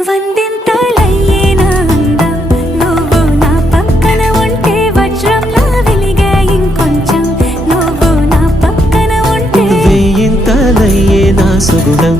వందింతలయ్యేనా అందం నువ్వు నా పక్కన ఉంటే వజ్రంలా వెలిగే ఇంకొంచెం నువ్వు నా పక్కన ఉంటే వేయింతలయ్యేనా సుగుణం